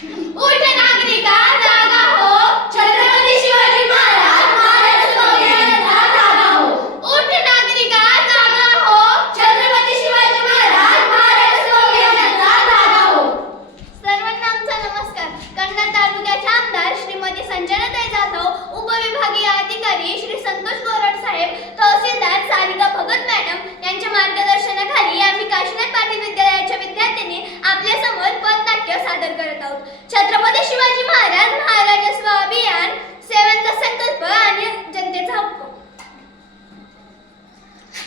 उठ नागरिका जागा हो, छत्रपती शिवाजी महाराज महाराष्ट्र अभियानाचा जागा हो. उठ नागरिका जागा हो, छत्रपती शिवाजी महाराज महाराष्ट्र अभियानाचा जागा हो. सर्वांना आमचा नमस्कार. कन्नड तालुक्याच्या आमदार श्रीमती संजनाताई जाधव, उपविभागीय अधिकारी श्री संतोष गोरड साहेब, तहसीलदार सारिका भगत मॅडम यांच्या मार्गदर्शनाखाली आम्ही काशीनाथ पाटील विद्यालयाच्या विद्यार्थ्यांनी आपल्या समोर पथनाट्य सादर करत आहोत. छत्रपती शिवाजी महाराज महाराजस्व अभियान, सेवांचा संकल्प आणि जनतेचा हक्क.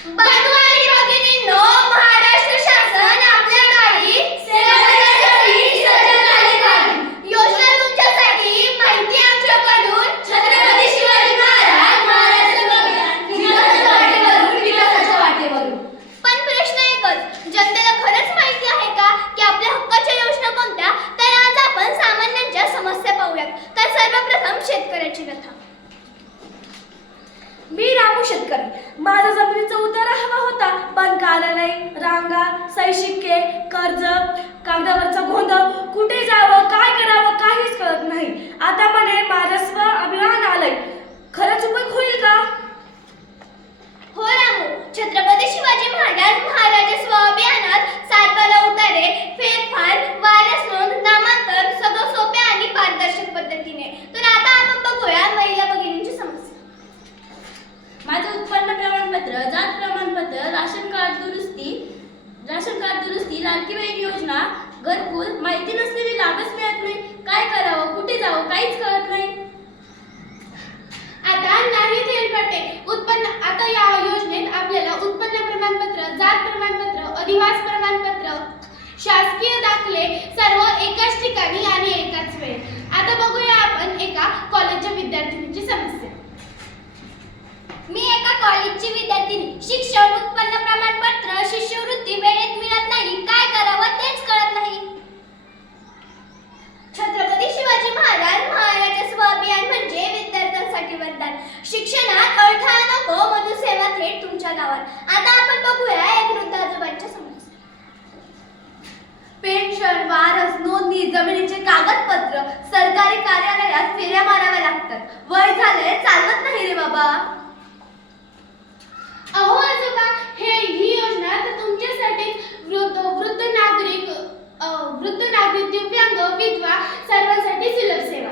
बंधू आणि भगिनींनो, महाराष्ट्र शासन आपल्या गावी सेवा करण्यासाठी सज्ज झाले आहे. योजना तुमच्यासाठी, माहिती आमच्याकडून. छत्रपती शिवाजी महाराज महाराष्ट्र अभियान, विकासाच्या वाटेवरून, विकासाच्या वाटेवरून. पण प्रश्न एकच, जनतेला खरंच माहिती आहे का की आपल्या हक्काच्या योजना कोणत्या? तर आज आपण सामान्यांच्या समस्या पाहूयात. तर सर्वप्रथम शेतकऱ्याची कथा. मी रामू शेतकरी. माझा जमिनीचा उतारा हवा होता, पण कार्यालय, रांगा, सही शिक्के, कर्ज, कागदावरचा गोंधळ, कुठे जावं, काय करावं काहीच कळत नाही. आता म्हणे महाराष्ट्र अभियान आलंय, खरंच उपयोग होईल का? हो रामू, छत्रपती शिवाजी महाराज महाराजस्व अभियानात सातबारा उतारे, फेरफार, वारस नोंद, नामांतर सगळं सोप्या आणि पारदर्शक पद्धतीने. तर आता आपण बघूया महिला भगिनींची समस्या. माझं उत्पन्न प्रमाणपत्र, जात प्रमाणपत्र, राशन कार्ड दुरुस्ती, लाडकी बहीण योजना, घरकुल, माहिती नसलेली लाभच मिळत नाही. काय करावं, कुठे जावं काहीच कळत नाही. आता नाही तेलपटे उत्पन्न. आता या योजनेत आपल्याला उत्पन्न प्रमाणपत्र, जात प्रमाणपत्र, अधिवास प्रमाणपत्र, शासकीय दाखले सर्व एकाच ठिकाणी आणि एकाच वेळी. आता बघूया आपण एका कॉलेजच्या विद्यार्थिनीची समस्या. मी एका कॉलेजची विद्यार्थिनी. शिक्षण, उत्पन्न प्रमाणपत्र, शिष्यवृत्ती वेळेत मिळत नाही. काय करावं तेच कळत नाही. छत्रपती शिवाजी महाराज महाराजस्व अभियान म्हणजे विद्यार्थ्यांसाठी वरदान. शिक्षणात अडथळा नको म्हणून सेवा थेट तुमच्या गावात. आता आपण बघूया एक वृद्ध आजोबांच्या समस्या. पेन्शन, वारस, नोंदणी, जमिनीचे कागदपत्र, सरकारी कार्यालयात फेऱ्या माराव्या लागतात. वय झाले, चालत नाही रे बाबा. अहो आजोबा, ही योजना तर तुमच्यासाठी वृद्ध नागरिक, दिव्यांग, विधवा सर्वांसाठी सुलभ सेवा.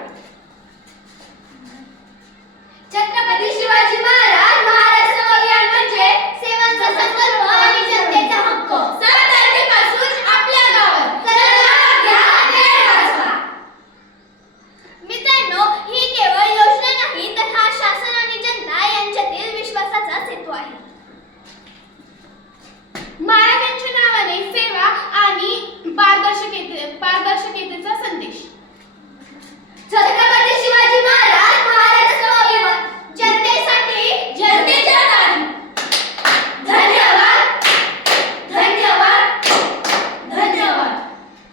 छत्रपती शिवाजी महाराज महाराष्ट्र अभियान म्हणजे सेवांचा संकल्प आणि जनतेचा हक्क. 7 तारखेपासून आपल्या गावात. चला घ्या आणि वाचवा. मित्रांनो, ही केवळ योजना नाही तर हा शासन आणि जनता यांच्यातील विश्वासाचा सेतू आहे. महाराष्ट्र